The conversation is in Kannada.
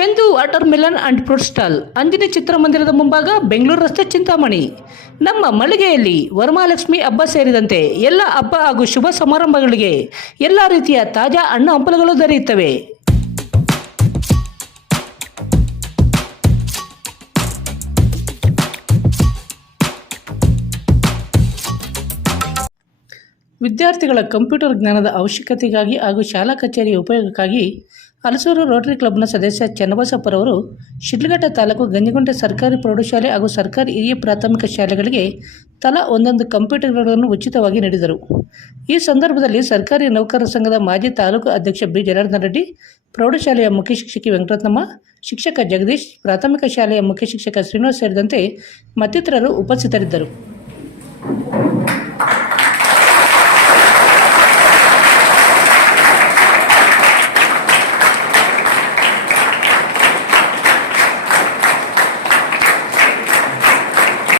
Chandu water melon and fruit stall ಅಂದಿನ ಚಿತ್ರಮಂದಿರದ ಮುಂಭಾಗ ಬೆಂಗಳೂರು ರಸ್ತೆ ಚಿಂತಾಮಣಿ. ನಮ್ಮ ಮಳಿಗೆಯಲ್ಲಿ ವರಮಹಾಲಕ್ಷ್ಮಿ ಹಬ್ಬ ಸೇರಿದಂತೆ ಎಲ್ಲ ಹಬ್ಬ ಹಾಗೂ ಶುಭ ಸಮಾರಂಭಗಳಿಗೆ ಎಲ್ಲ ರೀತಿಯ ತಾಜಾ ಹಣ್ಣು ಹಂಪಲುಗಳು ದೊರೆಯುತ್ತವೆ. ವಿದ್ಯಾರ್ಥಿಗಳ ಕಂಪ್ಯೂಟರ್ ಜ್ಞಾನದ ಅವಶ್ಯಕತೆಗಾಗಿ ಹಾಗೂ ಶಾಲಾ ಕಚೇರಿಯ ಉಪಯೋಗಕ್ಕಾಗಿ ಹಲಸೂರು ರೋಟರಿ ಕ್ಲಬ್ನ ಸದಸ್ಯ ಚನ್ನಬಸಪ್ಪರವರು ಶಿಡ್ಲಘಟ್ಟ ತಾಲೂಕು ಗಂಜಿಗುಂಟೆ ಸರ್ಕಾರಿ ಪ್ರೌಢಶಾಲೆ ಹಾಗೂ ಸರ್ಕಾರಿ ಹಿರಿಯ ಪ್ರಾಥಮಿಕ ಶಾಲೆಗಳಿಗೆ ತಲಾ ಒಂದೊಂದು ಕಂಪ್ಯೂಟರ್ಗಳನ್ನು ಉಚಿತವಾಗಿ ನೀಡಿದರು. ಈ ಸಂದರ್ಭದಲ್ಲಿ ಸರ್ಕಾರಿ ನೌಕರರ ಸಂಘದ ಮಾಜಿ ತಾಲೂಕು ಅಧ್ಯಕ್ಷ ಬಿ ಜನಾರ್ದನ ರೆಡ್ಡಿ, ಪ್ರೌಢಶಾಲೆಯ ಮುಖ್ಯ ಶಿಕ್ಷಕಿ ವೆಂಕಟರತ್ನಮ್ಮ, ಶಿಕ್ಷಕ ಜಗದೀಶ್, ಪ್ರಾಥಮಿಕ ಶಾಲೆಯ ಮುಖ್ಯ ಶಿಕ್ಷಕ ಶ್ರೀನಿವಾಸ್ ಸೇರಿದಂತೆ ಮತ್ತಿತರರು ಉಪಸ್ಥಿತರಿದ್ದರು.